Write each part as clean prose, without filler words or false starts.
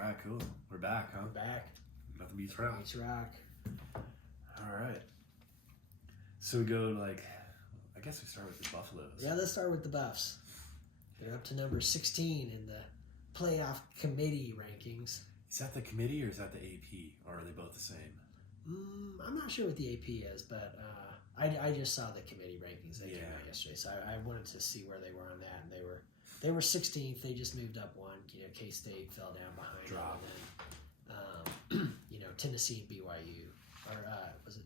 All right, cool. We're back, huh? We're back. Nothing beats rock. Beats rock. All right. So we go to I guess we start with the Buffaloes. Yeah, let's start with the Buffs. They're up to number 16 in the playoff committee rankings. Is that the committee or is that the AP? Or are they both the same? I'm not sure what the AP is, but I just saw the committee rankings that came out yesterday, so I wanted to see where they were on that, and they were 16th. They just moved up one. K-State fell down behind. Drop. And then, Tennessee and BYU, or was it?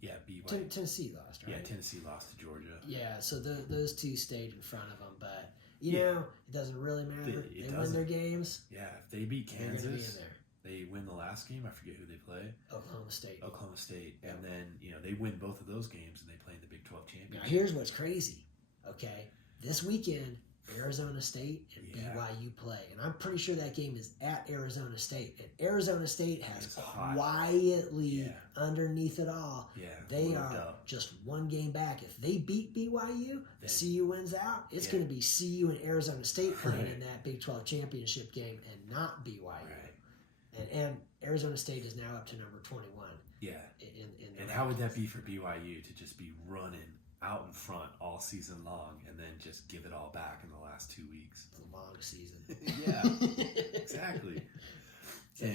Yeah, BYU. Tennessee lost, right? Yeah, Tennessee lost to Georgia. Yeah, so those two stayed in front of them, but it doesn't really matter. They win their games. Yeah, if they beat Kansas, they're gonna be in there. They win the last game. I forget who they play. Oklahoma State. Yep. And then they win both of those games and they play in the Big 12 championship. Now here's what's crazy. Okay, this weekend Arizona State and BYU play, and I'm pretty sure that game is at Arizona State. And Arizona State has quietly underneath it all. Yeah, they are just one game back. If they beat BYU, the CU wins out. It's going to be CU and Arizona State playing in that Big 12 championship game, and not BYU. Right. And Arizona State is now up to number 21. Yeah. And how would that be for BYU to just be running out in front all season long and then just give it all back in the last 2 weeks? It's a long season. Yeah, exactly. So,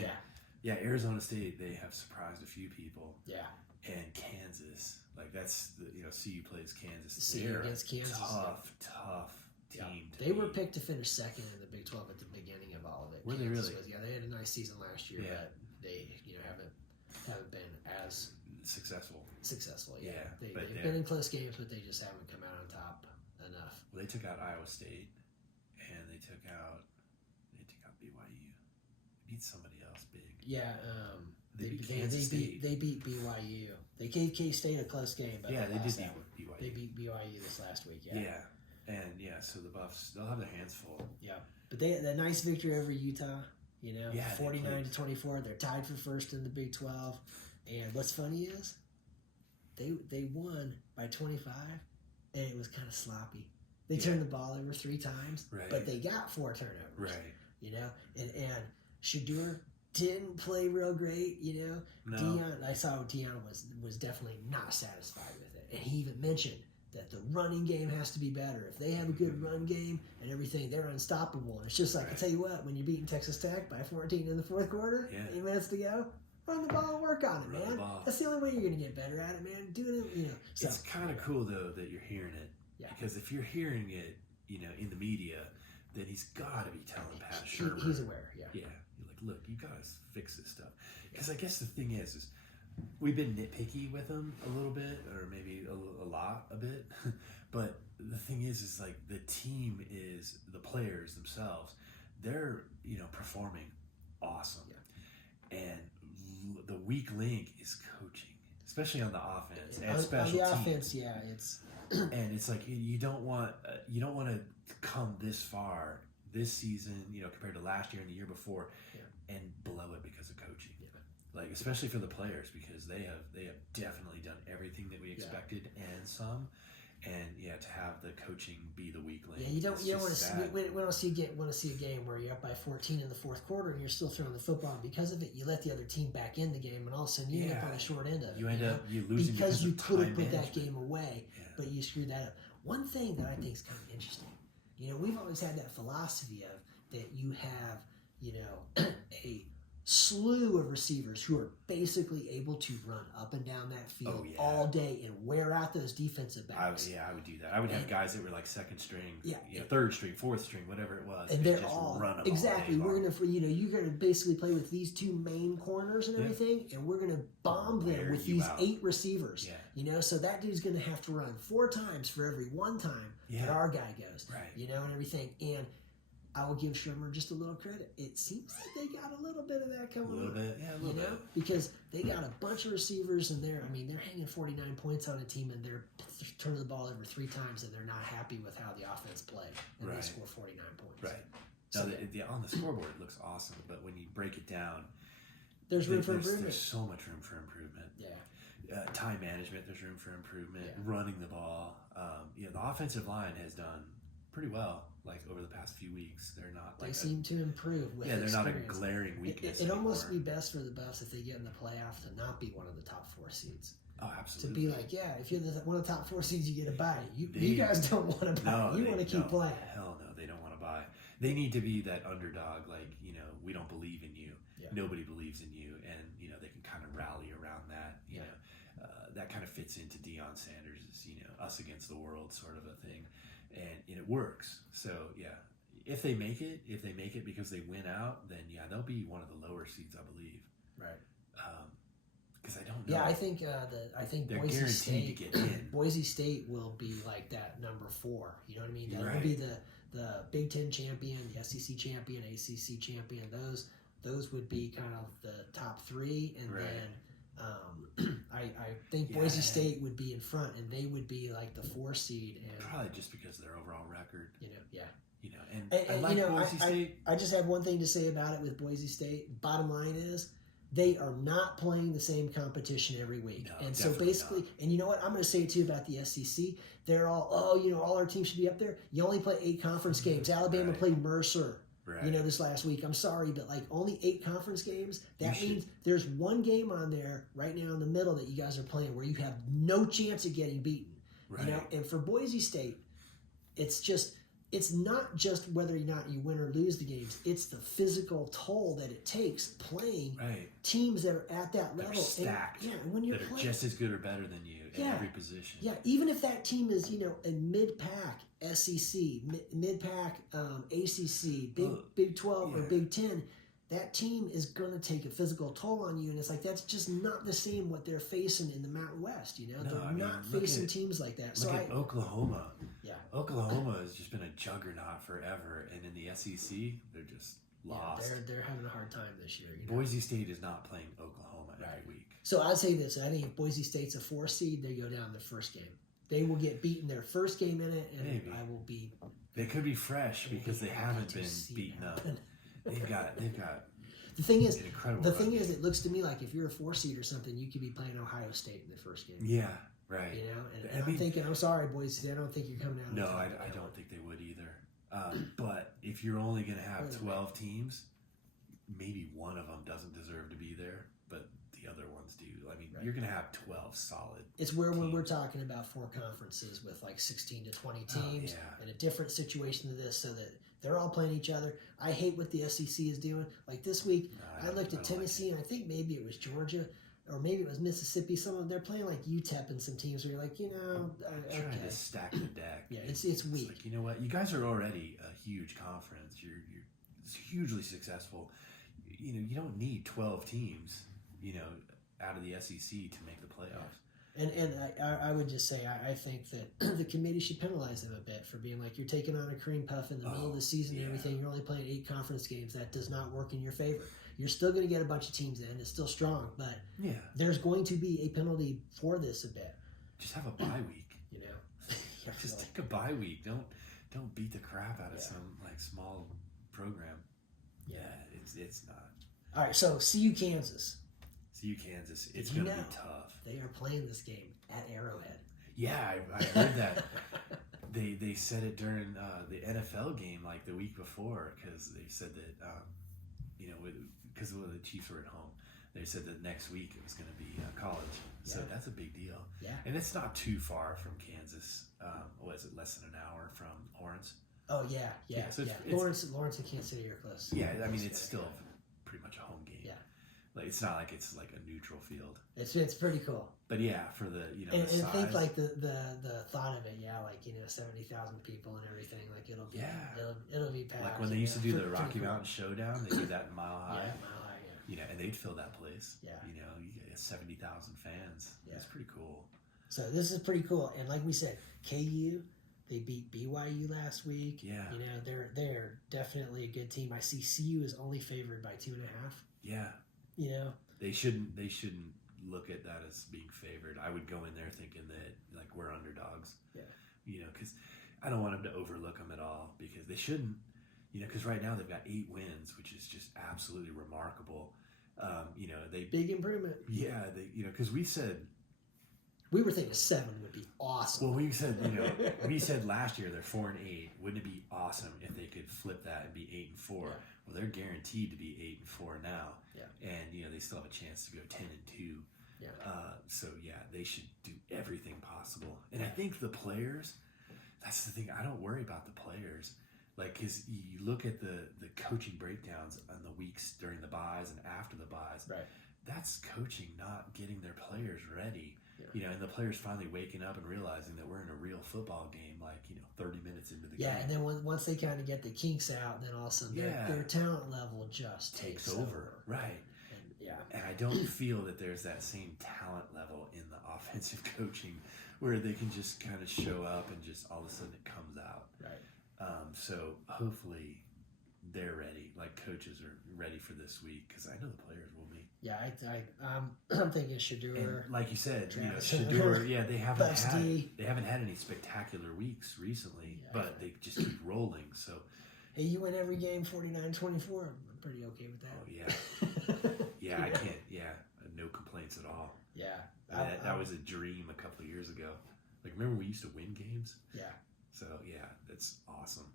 yeah, Arizona State, they have surprised a few people. Yeah. And Kansas, that's CU plays Kansas. CU against Kansas. Tough team. They were picked to finish second in the Big 12 at the beginning of all of it. Were they really? They had a nice season last year, but they haven't been as successful. Yeah. They've been in close games, but they just haven't come out on top enough. Well, they took out Iowa State, and they took out BYU. They beat somebody else big. Yeah, they beat Kansas State. They beat BYU. They gave K-State a close game, but they did beat BYU. They beat BYU this last week. So the Buffs, they'll have their hands full. Yeah, but they had that nice victory over Utah. 49-24. They're tied for first in the Big 12. And what's funny is they won by 25, and it was kind of sloppy. They turned the ball over 3 times, but they got 4 turnovers. Right. And Shedeur didn't play real great. No. I saw Deion was definitely not satisfied with it, and he even mentioned that the running game has to be better. If they have a good run game and everything, they're unstoppable. And it's just like, I tell you what, when you're beating Texas Tech by 14 in the fourth quarter, 8 minutes to go, run the ball and work on it, man. That's the only way you're going to get better at it, man. Do it, So, it's kind of cool, though, that you're hearing it. Yeah. Because if you're hearing it, in the media, then he's got to be telling Pat Shurmur. He's aware, yeah. Yeah. You're like, look, you got to fix this stuff. Because I guess the thing is we've been nitpicky with him a little bit, or maybe a bit. But the thing is the team the players themselves, they're, performing awesome. Yeah. And the weak link is coaching, especially on the offense and special teams. On the offense, it's and it's like you don't want to come this far this season, compared to last year and the year before, and blow it because of coaching. Yeah. Especially for the players, because they have definitely done everything that we expected and some. And to have the coaching be the weak link. Yeah, you don't want to see. We don't want to see a game where you're up by 14 in the fourth quarter and you're still throwing the football. And because of it, you let the other team back in the game, and all of a sudden you end up on the short end of it. You end up losing because you could have put that game away, but you screwed that up. One thing that I think is kind of interesting, we've always had that philosophy of that you have, a slew of receivers who are basically able to run up and down that field all day and wear out those defensive backs. I would do that. I would have guys that were like second string, third string, fourth string, whatever it was, and they're just all run them exactly. All we're gonna, you're gonna basically play with these 2 main corners and everything, and we're gonna bomb them with these 8 receivers. So that dude's gonna have to run 4 times for every 1 time that our guy goes. Right. And everything. And I will give Shurmur just a little credit. It seems like they got a little bit of that coming on. A little bit. Because they got a bunch of receivers, and they're hanging 49 points on a team, and they're turning the ball over 3 times, and they're not happy with how the offense played, and they score 49 points. Right. So on the scoreboard, it looks awesome, but when you break it down, there's room for improvement. There's so much room for improvement. Yeah. Time management, there's room for improvement. Yeah. Running the ball. The offensive line has done pretty well. Like over the past few weeks, they're not They like seem to improve with they're not a experience. glaring weakness. It'd almost be anymore. best for the Buffs if they get in the playoff to not be one of the top 4 seeds. Oh, To absolutely. be like, yeah, if you're one of the top 4 seeds, you get a bye. You They- guys don't want to buy. No, You they want to keep don't. playing. Hell no, they don't want to buy. They need to be that underdog. Like, we don't believe in you. Yeah. Nobody believes in you, and they can kind of rally around that. You know, that kind of fits into Deion Sanders' us against the world sort of a thing, and it works. So yeah, if they make it because they win out, then yeah, they'll be one of the lower seeds, I believe. Right. Because I don't know. Yeah, I think they're Boise guaranteed State to get in. Boise State will be like that number 4. You know what I mean? That will Right. be the Big Ten champion, the SEC champion, ACC champion. Those would be kind of the top 3, and Right. then I think Boise Yeah. State would be in front, and they would be like the 4 seed. And Probably just because of their overall record. yeah. And And, I like Boise State. I just have one thing to say about it with Boise State. Bottom line is, they are not playing the same competition every week. No, And so definitely basically, and you know what? I'm going to say it too about the SEC. They're all, all our teams should be up there. You only play 8 conference games. Alabama Right. played Mercer, Right. this last week. I'm sorry, but like only 8 conference games. That You means there's one game on there right now in the middle that you guys are playing where you have no chance of getting beaten. Right. And for Boise State, it's not just whether or not you win or lose the games. It's the physical toll that it takes playing Right. teams that are at that That level. are stacked. And when you're That are playing, just as good or better than you in Yeah. every position. yeah, even if that team is a mid-pack SEC, mid-pack ACC, Big 12 or yeah. Big 10, that team is going to take a physical toll on you, and it's like that's just not the same what they're facing in the Mountain West. No, They're I mean, not look facing at- teams like that. Look So at Oklahoma. yeah. Oklahoma has just been a juggernaut forever, and in the SEC, they're just Yeah, lost. they're having a hard time this year. Boise State is not playing Oklahoma every Right. week. So I'd say this. I think if Boise State's a 4 seed, they go down the first game. They will get beaten their first game in it, and Maybe. I will be. They could be fresh I will because be they happy haven't to been see it beaten up. happen. They've got The thing is, an incredible. the run thing is, game. it looks to me like if you're a 4 seed or something, you could be playing Ohio State in the first game. Yeah, right. And I I'm mean- thinking, I'm sorry, Boise State. I don't think you're coming out. on No, top I of that don't one. think they would either. But if you're only going to have Wait a 12 teams, maybe one of them doesn't deserve to be there, but the other ones do. I mean, Right. you're going to have 12 solid. It's where when teams. we're talking about 4 conferences with like 16 to 20 Oh, teams yeah. in a different situation to this, so that they're all playing each other. I hate what the SEC is doing. Like this week, No, I don't- looked don't at like Tennessee, and I think maybe it was Georgia, or maybe it was Mississippi. Some of them, they're playing like UTEP and some teams where you're like, trying okay, to stack the deck. yeah, it's weak. Like, you know what? You guys are already a huge conference. You're hugely successful. You don't need 12 teams, out of the SEC to make the playoffs. And I would just say I think that the committee should penalize them a bit for being like, you're taking on a cream puff in the middle of the season and yeah. everything. You're only playing 8 conference games. That does not work in your favor. You're still going to get a bunch of teams in. It's still strong, but Yeah. there's going to be a penalty for this a bit. Just have a bye week. Yeah, Just really. take a bye week. Don't beat the crap out of Yeah. some like small program. Yeah. It's not. All right, so CU Kansas. CU Kansas. It's you gonna know? be tough. They are playing this game at Arrowhead. Yeah, I heard that. They said it during the NFL game like the week before because they said that because the Chiefs were at home. They said that next week it was going to be college. So Yeah. that's a big deal. Yeah. And it's not too far from Kansas. What is it? Less than an hour from Lawrence. Oh yeah. Yeah, so it's- Lawrence and Kansas City are close. Yeah, I mean Close it's there, still pretty much a home game. Yeah. Like it's not like it's like a neutral field. It's pretty cool. But yeah, for the And, the and size. think like the thought of it, yeah, like 70,000 people and everything, like it'll be Yeah. it'll be packed. like when they used to do the Pretty Rocky cool. Mountain Showdown, they did that in Mile High. Yeah, Mile High, yeah. And they'd fill that place. Yeah. You get 70,000 fans. Yeah. It's pretty cool. So this is pretty cool, and like we said, KU, they beat BYU last week. Yeah. They're definitely a good team. I see CU is only favored by 2.5. Yeah. They shouldn't look at that as being favored. I would go in there thinking that like we're underdogs. Yeah. Because I don't want them to overlook them at all because they shouldn't. Because right now they've got 8 wins, which is just absolutely remarkable. They Big improvement. yeah, because we said We were thinking 7 would be awesome. Well, we said last year they're 4-8. Wouldn't it be awesome if they could flip that and be 8-4? Yeah. Well, they're guaranteed to be 8-4 now. Yeah. And they still have a chance to go 10-2. Yeah. So they should do everything possible. And I think the players, that's the thing. I don't worry about the players. Like, because you look at the coaching breakdowns on the weeks during the buys and after the buys. Right. That's coaching not getting their players ready. Yeah. And the players finally waking up and realizing that we're in a real football game, 30 minutes into the game. Yeah, and then once they kind of get the kinks out, then all of a sudden their talent level just takes over. Right. And, And I don't feel that there's that same talent level in the offensive coaching where they can just kind of show up and just all of a sudden it comes out. Right. So hopefully they're ready, like coaches are ready for this week, because I know the players will be. Yeah, I'm thinking Shedeur. And like you said, Travis. Shedeur, they haven't had any spectacular weeks recently, but they just keep rolling. So, hey, you win every game 49-24. I'm pretty okay with that. Oh yeah, I can't. Yeah, no complaints at all. Yeah, that was a dream a couple of years ago. Like, remember we used to win games? Yeah. So yeah, that's awesome.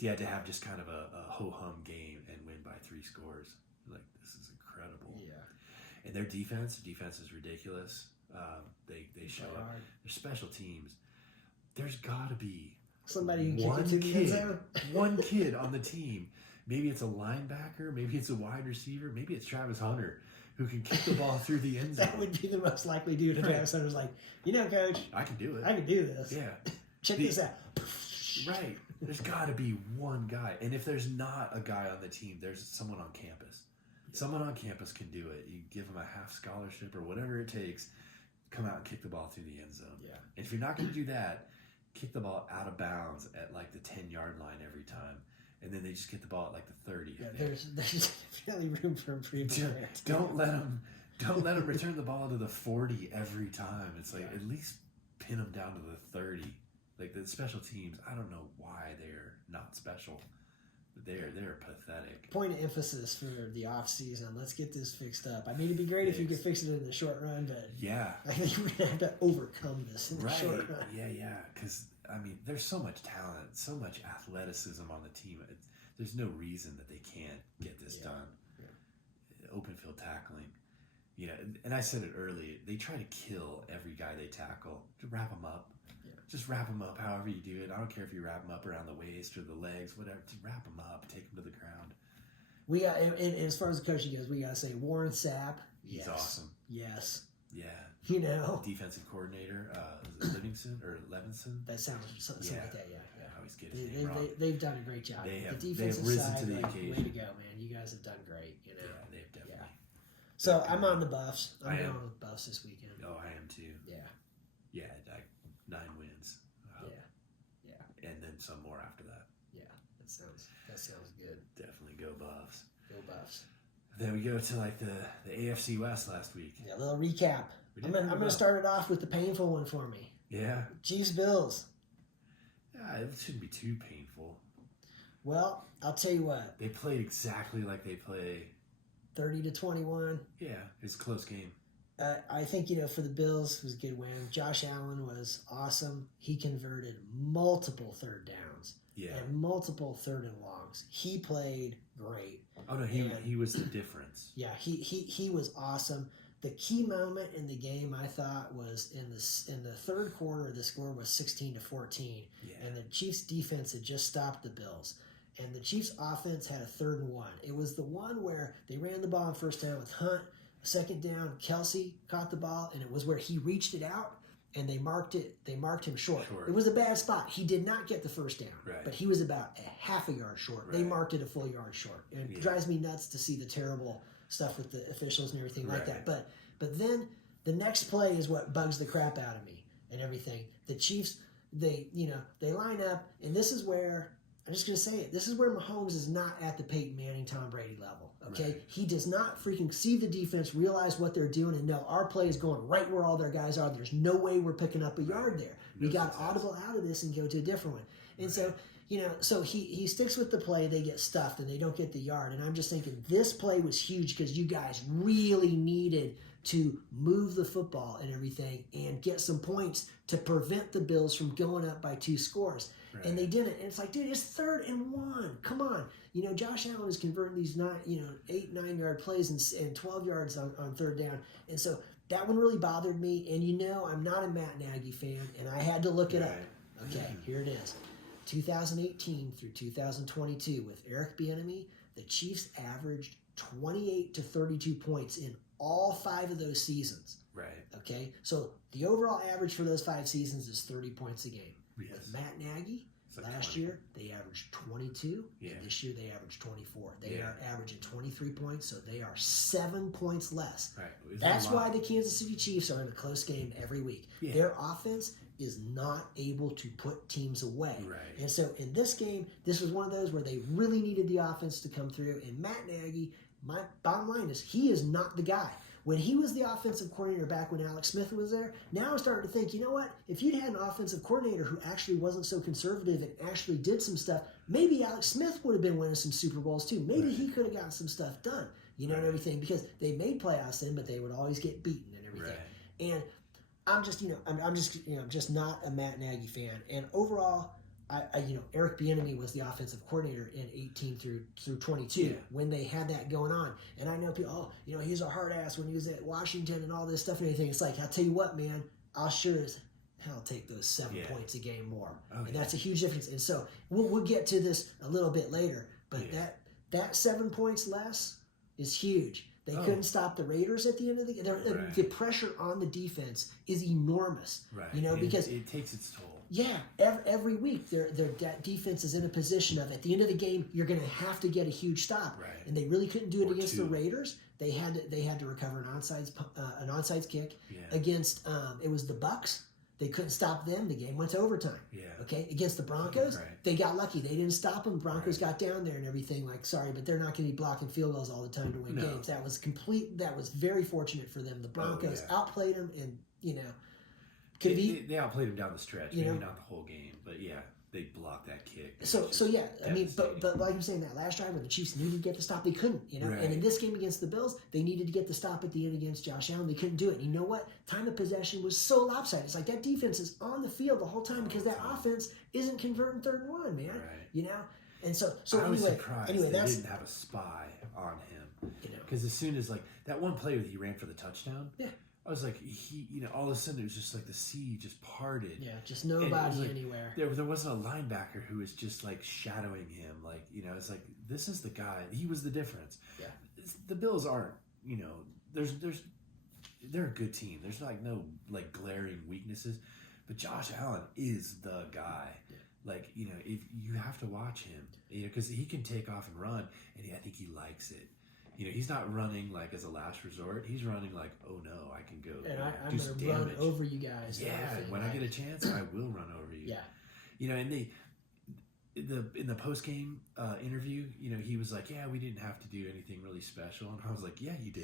Yeah, to have just kind of a ho hum game and win by 3 scores. Like, this is incredible. Yeah. And their defense is ridiculous. They show up. Their special teams. There's got to be somebody who can kick it to the end zone. One kid on the team. Maybe it's a linebacker. Maybe it's a wide receiver. Maybe it's Travis Hunter who can kick the ball through the end zone. That would be the most likely dude. If Travis Hunter's like, Coach, I can do it. I can do this. Yeah. Check this out. Right. There's got to be one guy. And if there's not a guy on the team, there's someone on campus. Someone on campus can do it. You give them a half scholarship or whatever it takes, come out and kick the ball through the end zone. Yeah. And if you're not going to do that, kick the ball out of bounds at like the 10-yard line every time. And then they just get the ball at like the 30. Yeah, there's definitely room for improvement. Don't let them return the ball to the 40 every time. It's like, at least pin them down to the 30. Like, the special teams, I don't know why they're not special. But they're pathetic. Point of emphasis for the off season. Let's get this fixed up. I mean, it'd be great if you could fix it in the short run, but I think we're gonna have to overcome this in the short run. Yeah. Because there's so much talent, so much athleticism on the team. There's no reason that they can't get this done. Yeah. Open field tackling. And I said it earlier. They try to kill every guy they tackle. To wrap them up. Just wrap them up however you do it. I don't care if you wrap them up around the waist or the legs, whatever. Just wrap them up. Take them to the ground. We got, and as far as the coaching goes, we got to say Warren Sapp. He's awesome. Yes. Yeah. Defensive coordinator, is it Livingston or Levinson? That sounds something like that, yeah. I always get his name wrong. They've done a great job. They've defensive risen side, to the occasion. Way to go, man. You guys have done great. Yeah, they've definitely. Yeah. So I'm on the Buffs. I'm going on the Buffs this weekend. Oh, I am too. Yeah. Yeah, 9 wins. Yeah. And then some more after that. Yeah, that sounds good. Definitely go Buffs. Go Buffs. Then we go to like the AFC West last week. Yeah, a little recap. I'm gonna start it off with the painful one for me. Yeah. Chiefs Bills. Yeah, it shouldn't be too painful. Well, I'll tell you what. They played exactly like they play. 30-21. Yeah, it's a close game. I think, for the Bills, it was a good win. Josh Allen was awesome. He converted multiple third downs and multiple third and longs. He played great. Oh, no, he was the difference. Yeah, he was awesome. The key moment in the game, I thought, was in the third quarter. The score was 16-14, and the Chiefs' defense had just stopped the Bills. And the Chiefs' offense had a 3rd and 1. It was the one where they ran the ball on first down with Hunt. Second down, Kelsey caught the ball, and it was where he reached it out, and they marked him short. It was a bad spot. He did not get the first down, but he was about a half a yard short. Right. They marked it a full yard short. And it drives me nuts to see the terrible stuff with the officials and everything like that. But then the next play is what bugs the crap out of me and everything. The Chiefs, they line up, and this is where, I'm just going to say it, this is where Mahomes is not at the Peyton Manning, Tom Brady level. Okay, right. He does not freaking see the defense, realize what they're doing, and know our play is going right where all their guys are. There's no way we're picking up a yard there. We got audible out of this and go to a different one. And so, so he sticks with the play. They get stuffed and they don't get the yard. And I'm just thinking this play was huge because you guys really needed to move the football and everything and get some points to prevent the Bills from going up by 2 scores. Right. And they didn't. And it's like, dude, it's 3rd and 1. Come on. Josh Allen is converting these 8, 9-yard plays and 12 yards on 3rd down. And so that one really bothered me. And I'm not a Matt Nagy fan, and I had to look it up. Okay, here it is. 2018 through 2022 with Eric Bieniemy, the Chiefs averaged 28 to 32 points in all 5 of those seasons. Right. Okay, so the overall average for those 5 seasons is 30 points a game. Yes. With Matt Nagy, Like last 20. year they averaged 22. Yeah. And this year they averaged 24. They Yeah. are averaging 23 points, so they are 7 points less. Right. It's That's a lot. why the Kansas City Chiefs are in a close game every week. Yeah. Their offense is not able to put teams away. Right. And so in this game, this was one of those where they really needed the offense to come through. And Matt Nagy, my bottom line is he is not the guy. When he was the offensive coordinator back when Alex Smith was there, now I'm starting to think, you know what? If you'd had an offensive coordinator who actually wasn't so conservative and actually did some stuff, maybe Alex Smith would have been winning some Super Bowls too. Maybe he could have gotten some stuff done, and everything, because they made playoffs then, but they would always get beaten and everything. Right. And I'm just, I'm just not a Matt Nagy fan. And overall, Eric Bieniemy was the offensive coordinator in 18 through 22 when they had that going on. And I know people, he's a hard ass when he was at Washington and all this stuff and everything. It's like, I'll tell you what, man, I'll sure as hell take those 7 points a game more. And that's a huge difference. And so we'll get to this a little bit later, but that 7 points less is huge. They couldn't stop the Raiders at the end of the game. The pressure on the defense is enormous. Right. Because it takes its toll. Yeah, every week their defense is in a position of, at the end of the game, you're going to have to get a huge stop. Right. And they really couldn't do it against 2. the Raiders. They had to recover an onside kick against it was the Bucks. They couldn't stop them. The game went to overtime. Yeah. Okay. Against the Broncos, they got lucky. They didn't stop them. Broncos got down there and everything. Like, sorry, but they're not going to be blocking field goals all the time to win games. That was That was very fortunate for them. The Broncos outplayed them, and they outplayed him down the stretch. Maybe not the whole game, but they blocked that kick. So yeah, I mean, but like I'm saying, that last drive where the Chiefs needed to get the stop, they couldn't, And in this game against the Bills, they needed to get the stop at the end against Josh Allen. They couldn't do it. And you know what? Time of possession was so lopsided. It's like that defense is on the field the whole time because that offense isn't converting 3rd and 1, man. Right. And so I was anyway, surprised they they didn't have a spy on him. Because as soon as that one play where he ran for the touchdown, I was like, all of a sudden it was just like the sea just parted. Yeah, just nobody anywhere. There wasn't a linebacker who was just shadowing him. It's like, this is the guy. He was the difference. Yeah. The Bills aren't, they're a good team. There's no glaring weaknesses, but Josh Allen is the guy. Yeah. If you have to watch him, because he can take off and run, and I think he likes it. He's not running as a last resort. He's running oh no, I can go and I'm do going some to damage. run over you guys. Yeah, when I get a chance, I will run over you. Yeah. And in the post game interview, he was like, "Yeah, we didn't have to do anything really special," and I was like, "Yeah, you did.